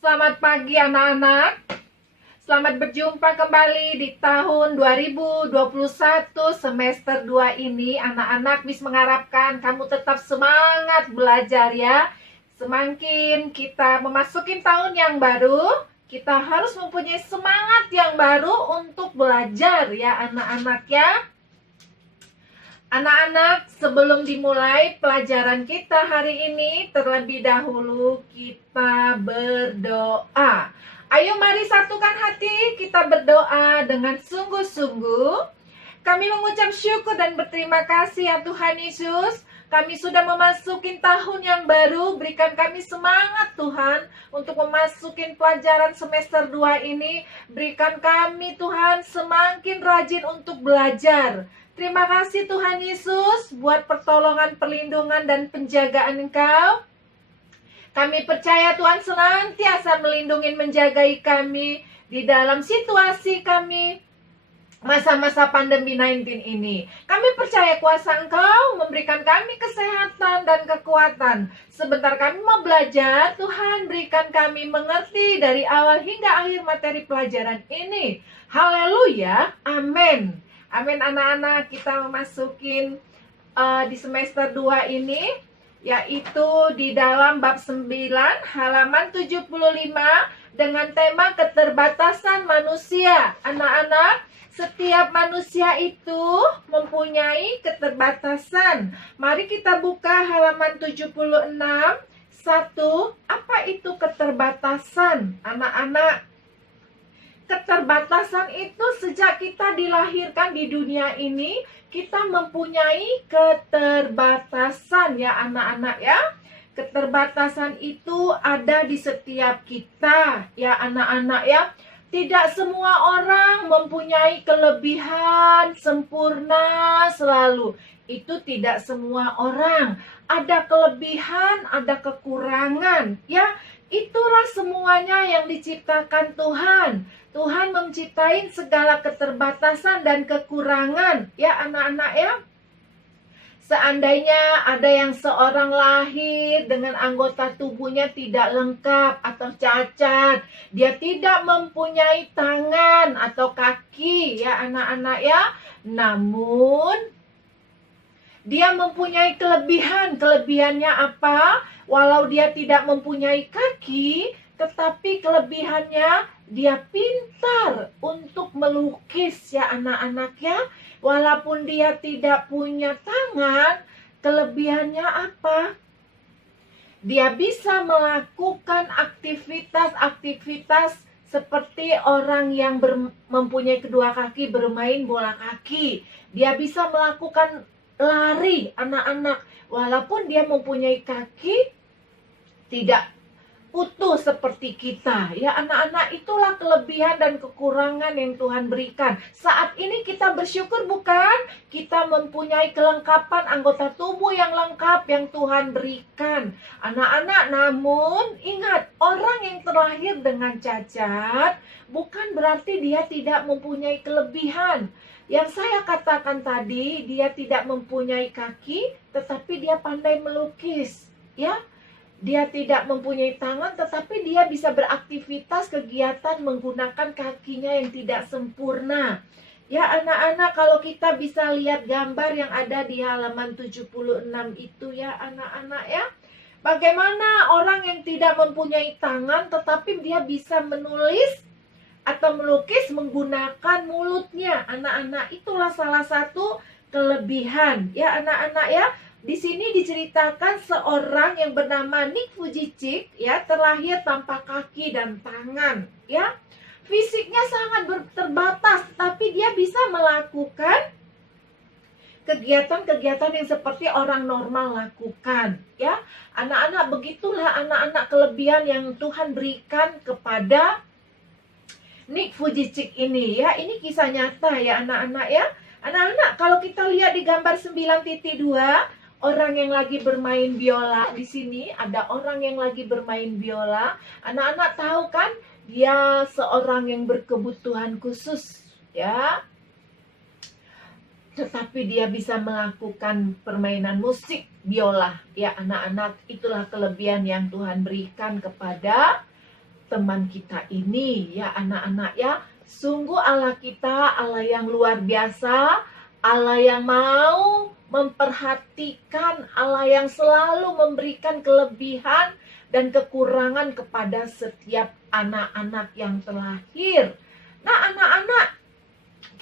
Selamat pagi anak-anak. Selamat berjumpa kembali di tahun 2021 semester 2 ini. Anak-anak, Miss mengharapkan kamu tetap semangat belajar ya. Semakin kita memasuki tahun yang baru, kita harus mempunyai semangat yang baru untuk belajar ya anak-anak ya. Anak-anak, sebelum dimulai pelajaran kita hari ini, terlebih dahulu kita berdoa. Ayo mari satukan hati, kita berdoa dengan sungguh-sungguh. Kami mengucap syukur dan berterima kasih ya Tuhan Yesus. Kami sudah memasuki tahun yang baru, berikan kami semangat Tuhan untuk memasuki pelajaran semester 2 ini. Berikan kami Tuhan semakin rajin untuk belajar. Terima kasih Tuhan Yesus buat pertolongan, perlindungan, dan penjagaan Engkau. Kami percaya Tuhan senantiasa melindungi, menjagai kami di dalam situasi kami masa-masa pandemi 19 ini. Kami percaya kuasa Engkau memberikan kami kesehatan dan kekuatan. Sebentar kami mau belajar, Tuhan berikan kami mengerti dari awal hingga akhir materi pelajaran ini. Haleluya, amin. Amin anak-anak, kita memasukin di semester 2 ini, yaitu di dalam bab 9 halaman 75 dengan tema keterbatasan manusia. Anak-anak, setiap manusia itu mempunyai keterbatasan. Mari kita buka halaman 76. 1. Apa itu keterbatasan? Anak-anak, keterbatasan itu sejak kita dilahirkan di dunia ini, kita mempunyai keterbatasan ya anak-anak ya. Keterbatasan itu ada di setiap kita ya anak-anak ya. Tidak semua orang mempunyai kelebihan sempurna selalu. Itu tidak semua orang. Ada kelebihan, ada kekurangan ya. Itulah semuanya yang diciptakan Tuhan. Tuhan menciptain segala keterbatasan dan kekurangan ya anak-anak ya. Seandainya ada yang seorang lahir dengan anggota tubuhnya tidak lengkap atau cacat, dia tidak mempunyai tangan atau kaki ya anak-anak ya. Namun dia mempunyai kelebihan. Kelebihannya apa? Walau dia tidak mempunyai kaki, tetapi kelebihannya dia pintar untuk melukis ya anak-anak ya. Walaupun dia tidak punya tangan, kelebihannya apa? Dia bisa melakukan aktivitas-aktivitas seperti orang yang mempunyai kedua kaki bermain bola kaki. Dia bisa melakukan lari anak-anak. Walaupun dia mempunyai kaki, tidak utuh seperti kita ya anak-anak. Itulah kelebihan dan kekurangan yang Tuhan berikan. Saat ini kita bersyukur bukan? Kita mempunyai kelengkapan anggota tubuh yang lengkap yang Tuhan berikan anak-anak. Namun ingat, orang yang terlahir dengan cacat bukan berarti dia tidak mempunyai kelebihan. Yang saya katakan tadi, dia tidak mempunyai kaki tetapi dia pandai melukis ya. Dia tidak mempunyai tangan, tetapi dia bisa beraktivitas kegiatan menggunakan kakinya yang tidak sempurna. Ya anak-anak, kalau kita bisa lihat gambar yang ada di halaman 76 itu ya anak-anak ya. Bagaimana orang yang tidak mempunyai tangan, tetapi dia bisa menulis atau melukis menggunakan mulutnya. Anak-anak, itulah salah satu kelebihan ya anak-anak ya. Di sini diceritakan seorang yang bernama Nick Vujicic ya, terlahir tanpa kaki dan tangan ya. Fisiknya sangat terbatas, tapi dia bisa melakukan kegiatan-kegiatan yang seperti orang normal lakukan ya. Anak-anak, begitulah anak-anak kelebihan yang Tuhan berikan kepada Nick Vujicic ini ya. Ini kisah nyata ya anak-anak ya. Anak-anak, kalau kita lihat di gambar 9.2, orang yang lagi bermain biola. Di sini ada orang yang lagi bermain biola. Anak-anak tahu kan, dia seorang yang berkebutuhan khusus ya. Tetapi dia bisa melakukan permainan musik biola ya anak-anak. Itulah kelebihan yang Tuhan berikan kepada teman kita ini, ya anak-anak ya. Sungguh Allah kita Allah yang luar biasa, Allah yang mau memperhatikan, Allah yang selalu memberikan kelebihan dan kekurangan kepada setiap anak-anak yang terlahir. Nah anak-anak,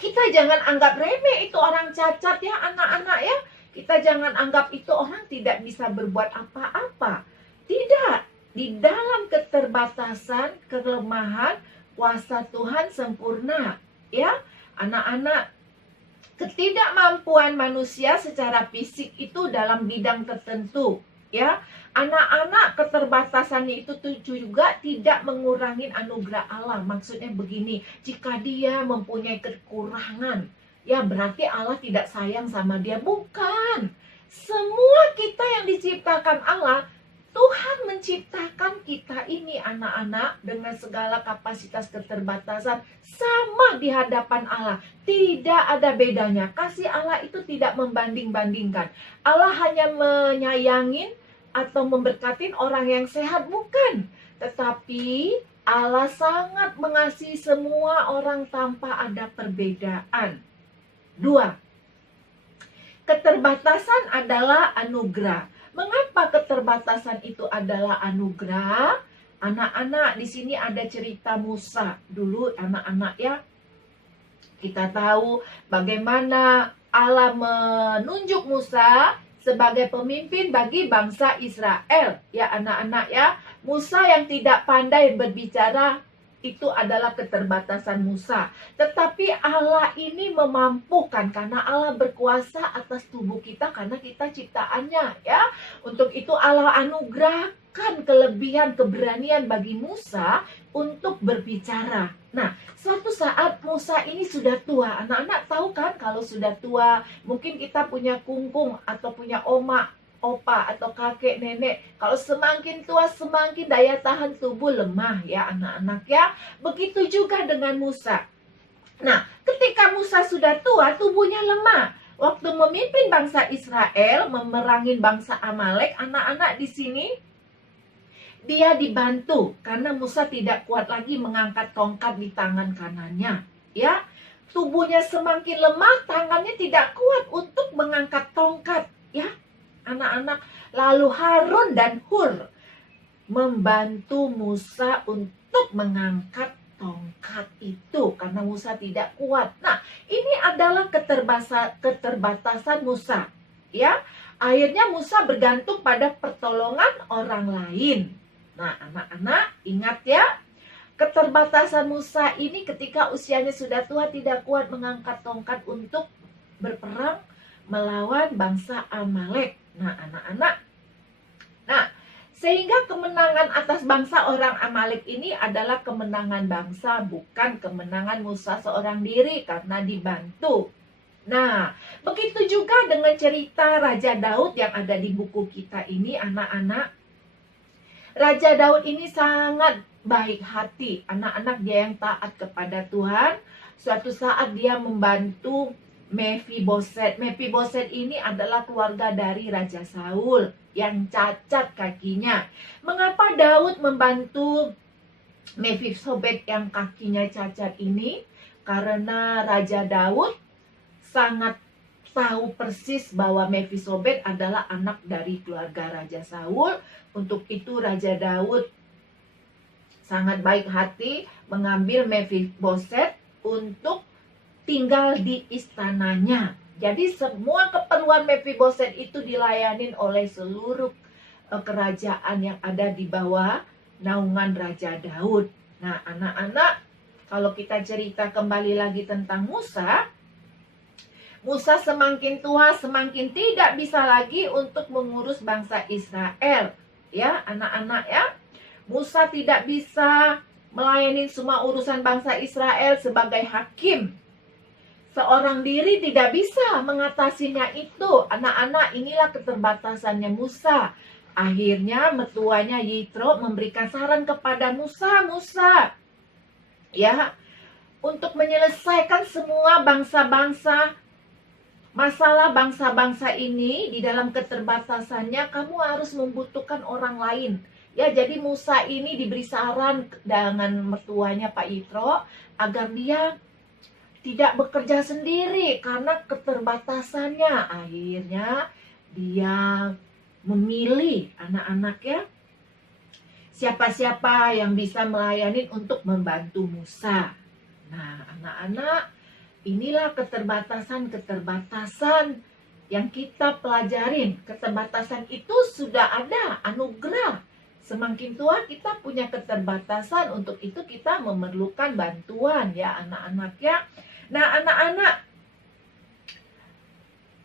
kita jangan anggap remeh itu orang cacat ya anak-anak ya. Kita jangan anggap itu orang tidak bisa berbuat apa-apa. Tidak, di dalam keterbatasan, kelemahan, kuasa Tuhan sempurna. Ya, anak-anak, ketidakmampuan manusia secara fisik itu dalam bidang tertentu. Ya, anak-anak keterbatasannya itu juga tidak mengurangi anugerah Allah. Maksudnya begini, jika dia mempunyai kekurangan, ya berarti Allah tidak sayang sama dia. Bukan. Semua kita yang diciptakan Allah, Tuhan menciptakan kita ini anak-anak dengan segala kapasitas keterbatasan sama di hadapan Allah. Tidak ada bedanya. Kasih Allah itu tidak membanding-bandingkan. Allah hanya menyayangin atau memberkatin orang yang sehat, bukan. Tetapi Allah sangat mengasihi semua orang tanpa ada perbedaan. 2. Keterbatasan adalah anugerah. Mengapa keterbatasan itu adalah anugerah? Anak-anak, di sini ada cerita Musa. Dulu anak-anak ya, kita tahu bagaimana Allah menunjuk Musa sebagai pemimpin bagi bangsa Israel. Ya anak-anak ya, Musa yang tidak pandai berbicara, itu adalah keterbatasan Musa. Tetapi Allah ini memampukan karena Allah berkuasa atas tubuh kita karena kita ciptaannya ya. Untuk itu Allah anugerahkan kelebihan keberanian bagi Musa untuk berbicara. Nah, suatu saat Musa ini sudah tua. Anak-anak tahu kan kalau sudah tua, mungkin kita punya kungkung atau punya opa atau kakek nenek. Kalau semakin tua semakin daya tahan tubuh lemah ya anak-anak ya. Begitu juga dengan Musa. Nah, ketika Musa sudah tua, tubuhnya lemah. Waktu memimpin bangsa Israel memerangi bangsa Amalek, anak-anak di sini dia dibantu karena Musa tidak kuat lagi mengangkat tongkat di tangan kanannya. Ya, tubuhnya semakin lemah, tangannya tidak kuat untuk mengangkat tongkat. Ya, anak-anak, lalu Harun dan Hur membantu Musa untuk mengangkat tongkat itu karena Musa tidak kuat. Nah, ini adalah keterbatasan Musa. Ya, akhirnya Musa bergantung pada pertolongan orang lain. Nah, anak-anak ingat ya, keterbatasan Musa ini ketika usianya sudah tua tidak kuat mengangkat tongkat untuk berperang melawan bangsa Amalek. Nah, anak-anak. Nah, sehingga kemenangan atas bangsa orang Amalek ini adalah kemenangan bangsa, bukan kemenangan Musa seorang diri karena dibantu. Nah, begitu juga dengan cerita Raja Daud yang ada di buku kita ini, anak-anak. Raja Daud ini sangat baik hati. Anak-anak, dia yang taat kepada Tuhan. Suatu saat dia membantu Mephiboset. Mephiboset ini adalah keluarga dari Raja Saul yang cacat kakinya. Mengapa Daud membantu Mephiboset yang kakinya cacat ini? Karena Raja Daud sangat tahu persis bahwa Mephiboset adalah anak dari keluarga Raja Saul. Untuk itu Raja Daud sangat baik hati mengambil Mephiboset untuk tinggal di istananya. Jadi semua keperluan Mephiboset itu dilayanin oleh seluruh kerajaan yang ada di bawah naungan Raja Daud. Nah, anak-anak, kalau kita cerita kembali lagi tentang Musa, Musa semakin tua semakin tidak bisa lagi untuk mengurus bangsa Israel. Ya, anak-anak ya. Musa tidak bisa melayani semua urusan bangsa Israel sebagai hakim. Seorang diri tidak bisa mengatasinya itu. Anak-anak, inilah keterbatasannya Musa. Akhirnya mertuanya Yitro memberikan saran kepada Musa, ya, untuk menyelesaikan semua bangsa-bangsa, masalah bangsa-bangsa ini di dalam keterbatasannya, kamu harus membutuhkan orang lain Ya, jadi Musa ini diberi saran dengan mertuanya Pak Yitro agar dia tidak bekerja sendiri karena keterbatasannya. Akhirnya dia memilih anak-anaknya siapa-siapa yang bisa melayani untuk membantu Musa. Nah, anak-anak, inilah keterbatasan-keterbatasan yang kita pelajarin. Keterbatasan itu sudah ada, anugerah. Semakin tua kita punya keterbatasan, untuk itu kita memerlukan bantuan ya anak-anak ya. Nah, anak-anak,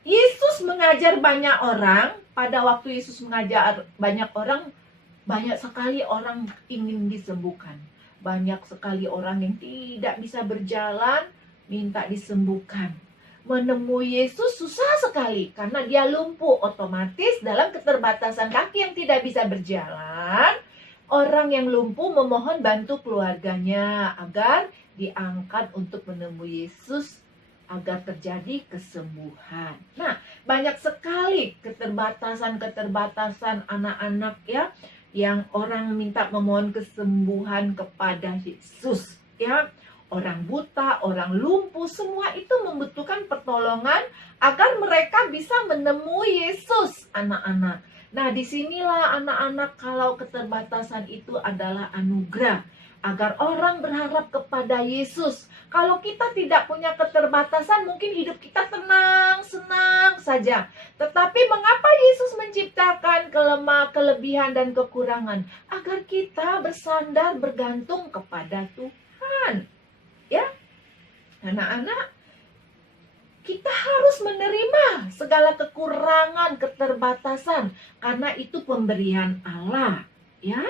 Yesus mengajar banyak orang. Pada waktu Yesus mengajar banyak orang, banyak sekali orang ingin disembuhkan. Banyak sekali orang yang tidak bisa berjalan, minta disembuhkan. Menemui Yesus susah sekali karena dia lumpuh. Otomatis dalam keterbatasan kaki yang tidak bisa berjalan, orang yang lumpuh memohon bantu keluarganya agar diangkat untuk menemui Yesus agar terjadi kesembuhan. Nah, banyak sekali keterbatasan-keterbatasan anak-anak ya, yang orang minta memohon kesembuhan kepada Yesus ya. Orang buta, orang lumpuh, semua itu membutuhkan pertolongan agar mereka bisa menemui Yesus, anak-anak. Nah, disinilah anak-anak, kalau keterbatasan itu adalah anugerah agar orang berharap kepada Yesus. Kalau kita tidak punya keterbatasan, mungkin hidup kita tenang, senang saja. Tetapi mengapa Yesus menciptakan kelebihan dan kekurangan? Agar kita bersandar, bergantung kepada Tuhan. Ya, anak-anak, kita harus menerima segala kekurangan, keterbatasan, karena itu pemberian Allah. Ya,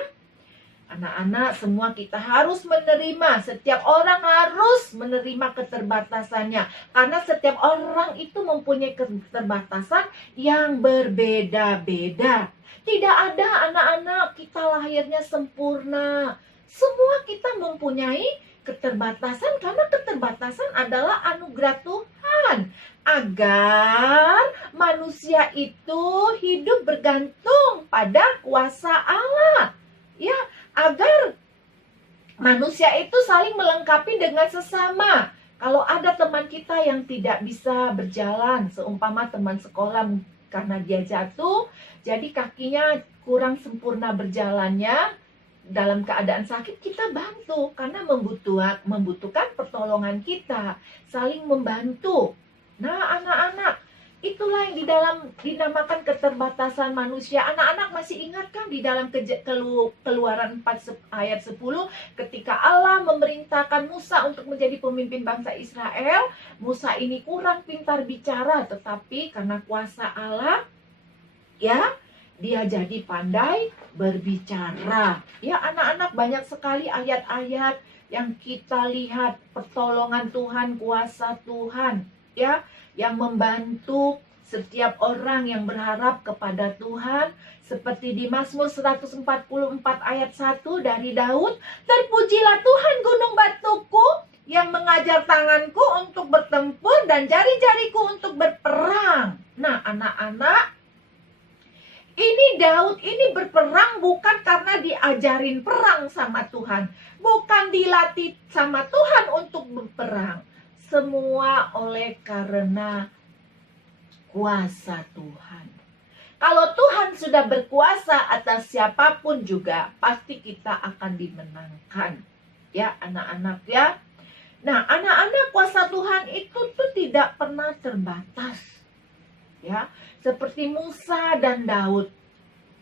anak-anak, semua kita harus menerima. Setiap orang harus menerima keterbatasannya. Karena setiap orang itu mempunyai keterbatasan yang berbeda-beda. Tidak ada anak-anak kita lahirnya sempurna. Semua kita mempunyai keterbatasan, karena keterbatasan adalah anugerah Tuhan. Agar manusia itu hidup bergantung pada kuasa Allah. Ya, agar manusia itu saling melengkapi dengan sesama. Kalau ada teman kita yang tidak bisa berjalan, seumpama teman sekolah karena dia jatuh, jadi kakinya kurang sempurna berjalannya, dalam keadaan sakit, kita bantu karena membutuhkan pertolongan kita, saling membantu. Nah, anak-anak, itulah yang dinamakan keterbatasan manusia. Anak-anak masih ingat kan di dalam Keluaran 4 ayat 10, ketika Allah memerintahkan Musa untuk menjadi pemimpin bangsa Israel. Musa ini kurang pintar bicara, tetapi karena kuasa Allah, ya, dia jadi pandai berbicara. Ya, anak-anak, banyak sekali ayat-ayat yang kita lihat pertolongan Tuhan, kuasa Tuhan, ya, yang membantu setiap orang yang berharap kepada Tuhan. Seperti di Mazmur 144 ayat 1 dari Daud, "Terpujilah Tuhan gunung batuku, yang mengajar tanganku untuk bertempur dan jari-jariku untuk berperang." Nah, anak-anak, ini Daud ini berperang bukan karena diajarin perang sama Tuhan. Bukan dilatih sama Tuhan untuk berperang. Semua oleh karena kuasa Tuhan. Kalau Tuhan sudah berkuasa atas siapapun juga, pasti kita akan dimenangkan. Ya, anak-anak ya. Nah, anak-anak, kuasa Tuhan itu tuh tidak pernah terbatas. Ya, seperti Musa dan Daud,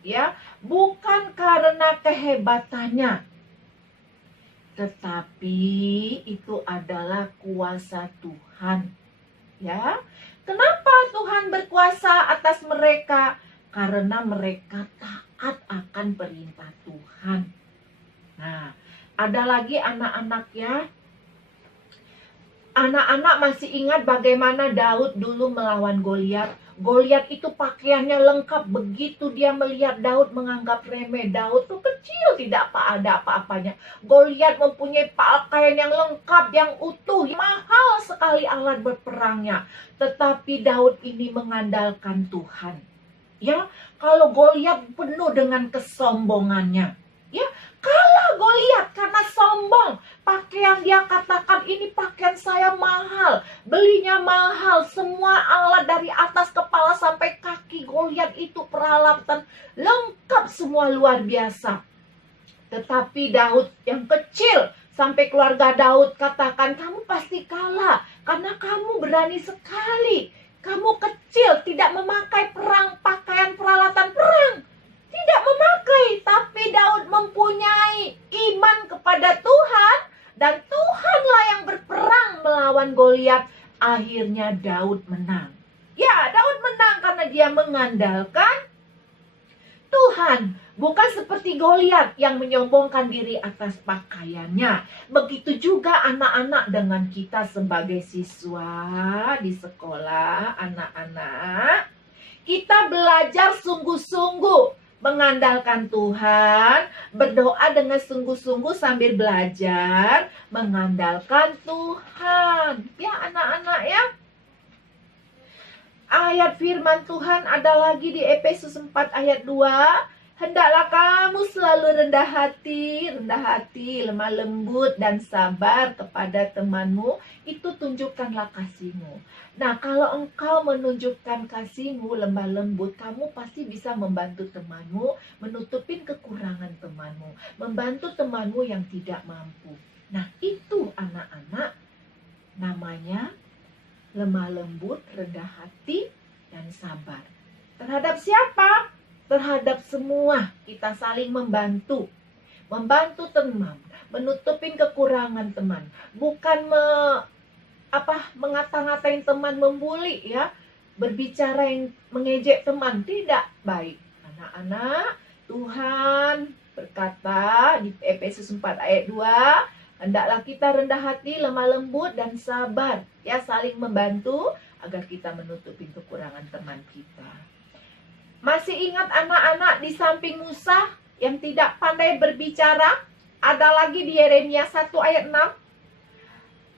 ya, bukan karena kehebatannya, tetapi itu adalah kuasa Tuhan. Ya, kenapa Tuhan berkuasa atas mereka? Karena mereka taat akan perintah Tuhan. Nah, ada lagi anak-anak ya. Anak-anak masih ingat bagaimana Daud dulu melawan Goliat. Goliat itu pakaiannya lengkap. Begitu dia melihat Daud, menganggap remeh. Daud tuh kecil, tidak ada apa-apanya. Goliat mempunyai pakaian yang lengkap, yang utuh, mahal sekali alat berperangnya. Tetapi Daud ini mengandalkan Tuhan. Ya, kalau Goliat penuh dengan kesombongannya. Ya, kalah Goliat karena sombong. Pakaian dia katakan, ini pakaian saya mahal, belinya mahal, semua alat dari atas kepala sampai kaki Goliat itu peralatan lengkap semua luar biasa. Tetapi Daud yang kecil, sampai keluarga Daud katakan, kamu pasti kalah karena kamu berani sekali. Kamu kecil, tidak memakai pakaian peralatan perang. Tidak memakai, tapi Daud mempunyai iman kepada Tuhan. Dan Tuhanlah yang berperang melawan Goliat. Akhirnya Daud menang. Ya, Daud menang karena dia mengandalkan Tuhan, bukan seperti Goliat yang menyombongkan diri atas pakaiannya. Begitu juga anak-anak dengan kita sebagai siswa di sekolah, anak-anak. Kita belajar sungguh-sungguh mengandalkan Tuhan, berdoa dengan sungguh-sungguh sambil belajar mengandalkan Tuhan. Ya anak-anak ya. Ayat firman Tuhan ada lagi di Efesus 4 ayat 2. Hendaklah kamu selalu rendah hati, lemah lembut dan sabar kepada temanmu. Itu tunjukkanlah kasihmu. Nah, kalau engkau menunjukkan kasihmu, lemah lembut, kamu pasti bisa membantu temanmu, menutupin kekurangan temanmu, membantu temanmu yang tidak mampu. Nah, itu anak-anak namanya lemah lembut, rendah hati, dan sabar. Terhadap siapa? Terhadap semua. Kita saling membantu. Membantu teman, menutupin kekurangan teman. Bukan mengata-ngatain teman, membuli ya. Berbicara yang mengejek teman, tidak baik. Anak-anak, Tuhan berkata di Efesus 4 ayat 2, hendaklah kita rendah hati, lemah lembut, dan sabar. Ya, saling membantu agar kita menutupi kekurangan teman kita. Masih ingat anak-anak di samping Musa yang tidak pandai berbicara? Ada lagi di Yeremia 1 ayat 6.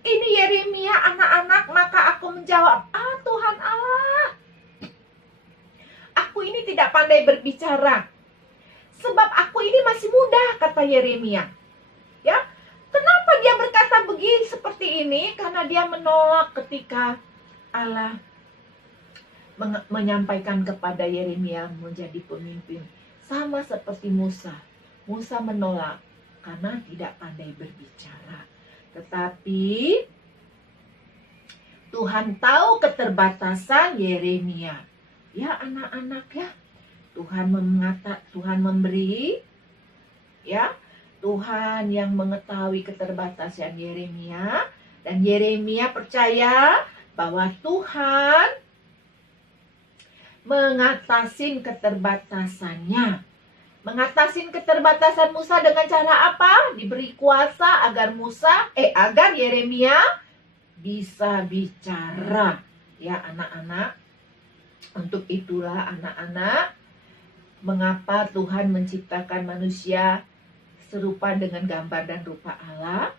Ini Yeremia anak-anak, maka aku menjawab, Tuhan Allah, aku ini tidak pandai berbicara. Sebab aku ini masih muda, kata Yeremia. Ya, kenapa dia berkata begini seperti ini? Karena dia menolak ketika Allah menyampaikan kepada Yeremia menjadi pemimpin. Sama seperti Musa. Musa menolak karena tidak pandai berbicara. Tetapi Tuhan tahu keterbatasan Yeremia. Ya anak-anak ya. Tuhan memberi ya. Tuhan yang mengetahui keterbatasan Yeremia, dan Yeremia percaya bahwa Tuhan mengatasi keterbatasannya. Mengatasi keterbatasan Musa dengan cara apa? Diberi kuasa agar Yeremia bisa bicara. Ya anak-anak, untuk itulah anak-anak, mengapa Tuhan menciptakan manusia serupa dengan gambar dan rupa Allah?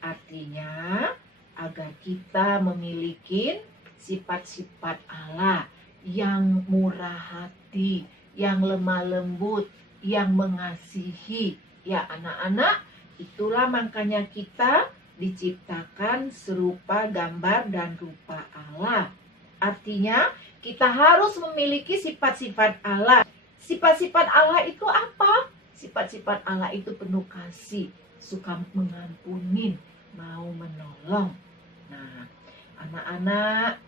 Artinya agar kita memiliki sifat-sifat Allah yang murah hati, yang lemah lembut, yang mengasihi. Ya anak-anak, itulah makanya kita diciptakan serupa gambar dan rupa Allah. Artinya kita harus memiliki sifat-sifat Allah. Sifat-sifat Allah itu apa? Sifat-sifat Allah itu penuh kasih, suka mengampuni, mau menolong. Nah, anak-anak,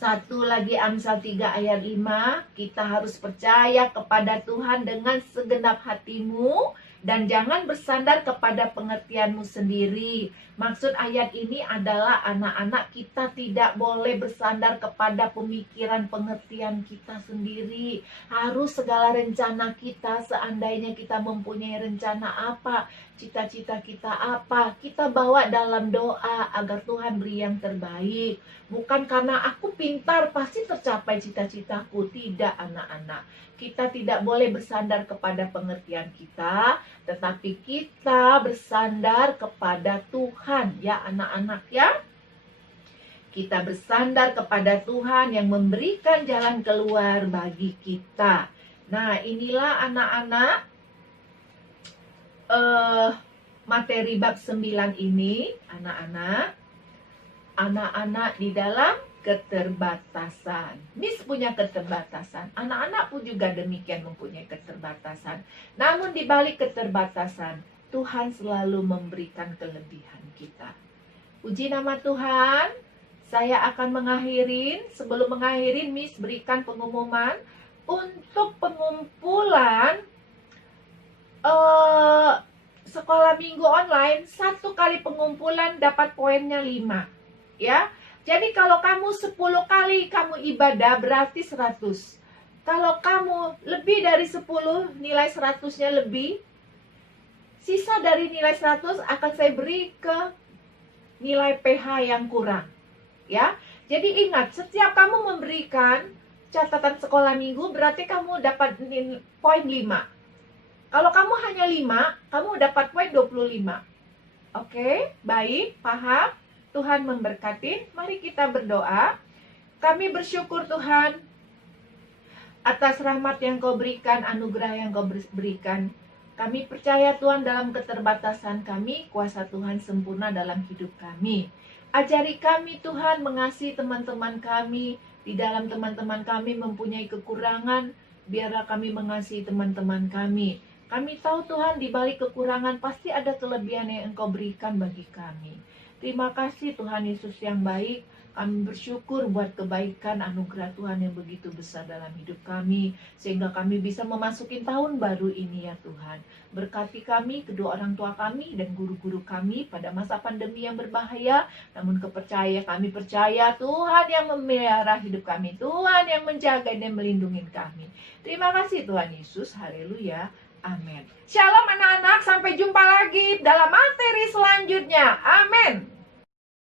satu lagi Amsal 3 ayat 5, kita harus percaya kepada Tuhan dengan segenap hatimu dan jangan bersandar kepada pengertianmu sendiri. Maksud ayat ini adalah anak-anak, kita tidak boleh bersandar kepada pemikiran pengertian kita sendiri. Harus segala rencana kita, seandainya kita mempunyai rencana apa, cita-cita kita apa, kita bawa dalam doa agar Tuhan beri yang terbaik. Bukan karena aku pintar pasti tercapai cita-citaku. Tidak anak-anak. Kita tidak boleh bersandar kepada pengertian kita, tetapi kita bersandar kepada Tuhan. Ya anak-anak ya. Kita bersandar kepada Tuhan yang memberikan jalan keluar bagi kita. Nah, inilah anak-anak materi bab 9 ini, anak-anak di dalam keterbatasan. Miss punya keterbatasan, anak-anak pun juga demikian mempunyai keterbatasan. Namun di balik keterbatasan, Tuhan selalu memberikan kelebihan kita. Puji nama Tuhan. Saya akan sebelum mengakhiri, Miss berikan pengumuman untuk pengumpulan sekolah minggu online. 1 kali pengumpulan dapat poinnya 5, ya. Jadi kalau kamu 10 kali kamu ibadah berarti 100. Kalau kamu lebih dari 10, nilai 100-nya lebih, sisa dari nilai 100 akan saya beri ke nilai PH yang kurang, ya. Jadi ingat, setiap kamu memberikan catatan sekolah minggu berarti kamu dapat poin 5. Kalau kamu hanya 5, kamu dapat poin 25. Oke, baik, paham? Tuhan memberkati. Mari kita berdoa. Kami bersyukur Tuhan atas rahmat yang Kau berikan, anugerah yang Kau berikan. Kami percaya Tuhan dalam keterbatasan kami, kuasa Tuhan sempurna dalam hidup kami. Ajari kami Tuhan mengasihi teman-teman kami. Di dalam teman-teman kami mempunyai kekurangan, biarlah kami mengasihi teman-teman kami. Kami tahu Tuhan di balik kekurangan pasti ada kelebihan yang Engkau berikan bagi kami. Terima kasih Tuhan Yesus yang baik. Kami bersyukur buat kebaikan anugerah Tuhan yang begitu besar dalam hidup kami. Sehingga kami bisa memasuki tahun baru ini ya Tuhan. Berkati kami, kedua orang tua kami, dan guru-guru kami pada masa pandemi yang berbahaya. Namun kami percaya Tuhan yang memelihara hidup kami. Tuhan yang menjaga dan melindungi kami. Terima kasih Tuhan Yesus. Haleluya. Amin. Shalom anak-anak. Sampai jumpa lagi dalam materi selanjutnya. Amin.